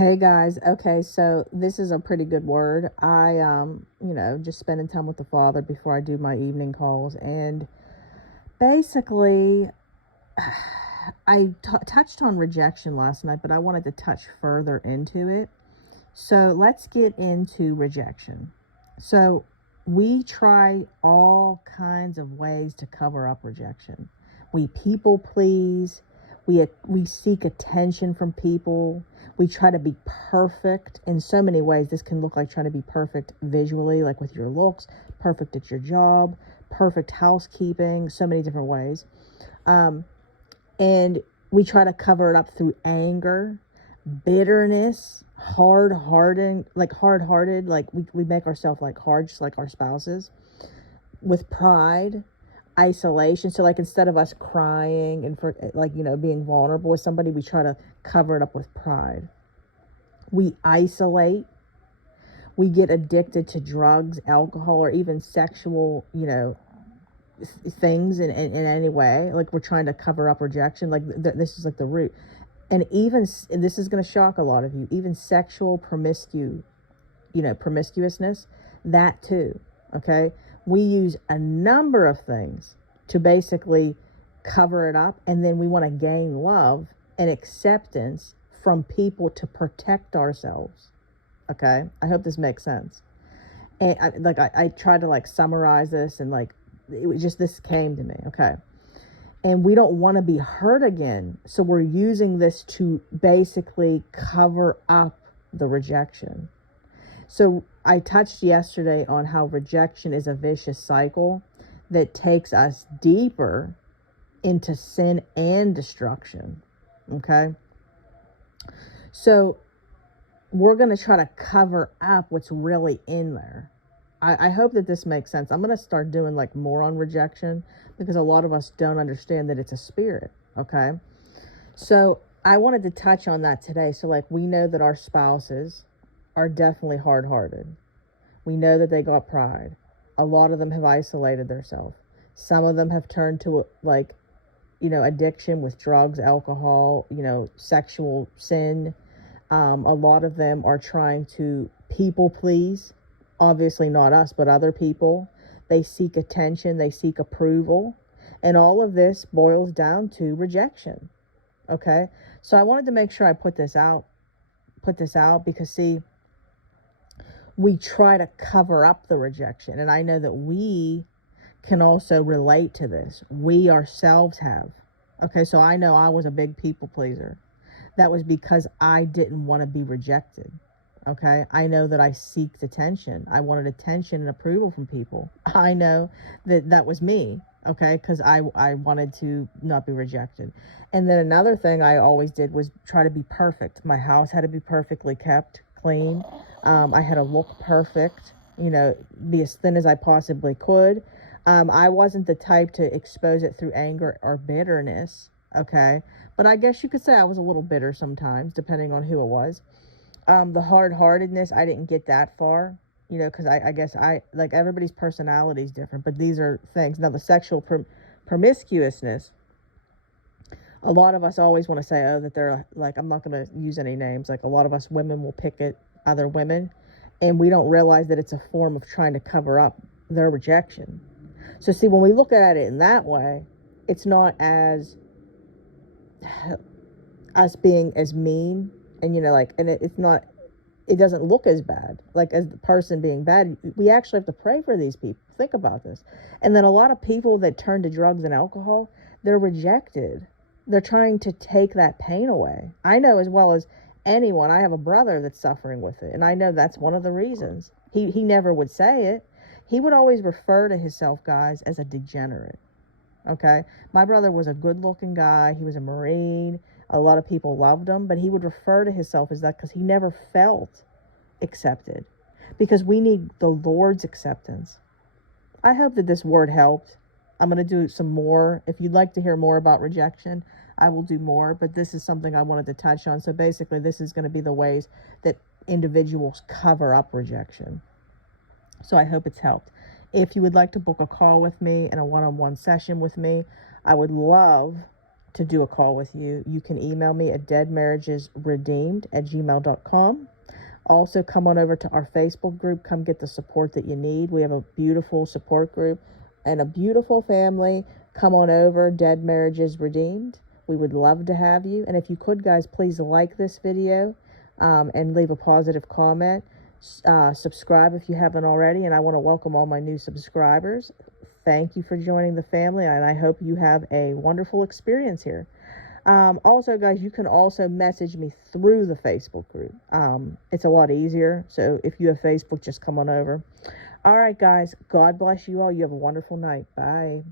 Hey guys, okay, so this is a pretty good word. Just spending time with the Father before I do my evening calls. And basically, touched on rejection last night, but I wanted to touch further into it. So let's get into rejection. So we try all kinds of ways to cover up rejection. We people please. We seek attention from people. We try to be perfect in so many ways. This can look like trying to be perfect visually, like with your looks, perfect at your job, perfect housekeeping, so many different ways. And we try to cover it up through anger, bitterness, hard-hearted, like we make ourselves like hard, just like our spouses, with pride, isolation. So like instead of us crying and being vulnerable with somebody, we try to cover it up with pride. We isolate. We get addicted to drugs, alcohol, or even sexual, things in any way. Like we're trying to cover up rejection. Like this is like the root. And even, this is going to shock a lot of you, even sexual promiscuousness, that too. Okay. We use a number of things to basically cover it up. And then we want to gain love and acceptance from people to protect ourselves. Okay. I hope this makes sense. And I tried to summarize this, and it was just, this came to me. Okay. And we don't want to be hurt again. So we're using this to basically cover up the rejection. So I touched yesterday on how rejection is a vicious cycle that takes us deeper into sin and destruction. Okay. So we're going to try to cover up what's really in there. I hope that this makes sense. I'm going to start doing more on rejection, because a lot of us don't understand that it's a spirit. Okay. So I wanted to touch on that today. So we know that our spouses are definitely hard-hearted. We know that they got pride. A lot of them have isolated themselves. Some of them have turned to addiction with drugs, alcohol, sexual sin. A lot of them are trying to people please. Obviously not us, but other people. They seek attention. They seek approval. And all of this boils down to rejection. Okay. So I wanted to make sure I put this out because, see, we try to cover up the rejection. And I know that we can also relate to this. We ourselves have. Okay. So I know I was a big people pleaser. That was because I didn't want to be rejected. Okay. I know that I seeked attention. I wanted attention and approval from people. I know that was me. Okay. Because I wanted to not be rejected. And then another thing I always did was try to be perfect. My house had to be perfectly kept, clean. I had to look perfect, be as thin as I possibly could. I wasn't the type to expose it through anger or bitterness. Okay. But I guess you could say I was a little bitter sometimes, depending on who it was. The hard-heartedness, I didn't get that far, because I guess everybody's personality is different, but these are things. Now, the sexual promiscuousness, a lot of us always want to say, oh, that they're I'm not going to use any names. A lot of us women will pick at other women, and we don't realize that it's a form of trying to cover up their rejection. So see, when we look at it in that way, it's not as us being as mean, and it's not, it doesn't look as bad, as the person being bad. We actually have to pray for these people. Think about this. And then a lot of people that turn to drugs and alcohol, they're rejected. They're trying to take that pain away. I know as well as anyone, I have a brother that's suffering with it. And I know that's one of the reasons. He never would say it. He would always refer to himself, guys, as a degenerate. Okay. My brother was a good looking guy. He was a Marine. A lot of people loved him, but he would refer to himself as that because he never felt accepted, because we need the Lord's acceptance. I hope that this word helped. I'm going to do some more. If you'd like to hear more about rejection, I will do more, but this is something I wanted to touch on. So basically, this is going to be the ways that individuals cover up rejection. So I hope it's helped. If you would like to book a call with me and a one-on-one session with me, I would love to do a call with you, you can email me at deadmarriagesredeemed@gmail.com. Also, come on over to our Facebook group. Come get the support that you need. We have a beautiful support group and a beautiful family. Come on over, Dead Marriages Redeemed. We would love to have you. And if you could, guys, please like this video and leave a positive comment. Subscribe if you haven't already. And I want to welcome all my new subscribers. Thank you for joining the family, and I hope you have a wonderful experience here. Also, guys, you can also message me through the Facebook group. It's a lot easier. So if you have Facebook, just come on over. All right, guys. God bless you all. You have a wonderful night. Bye.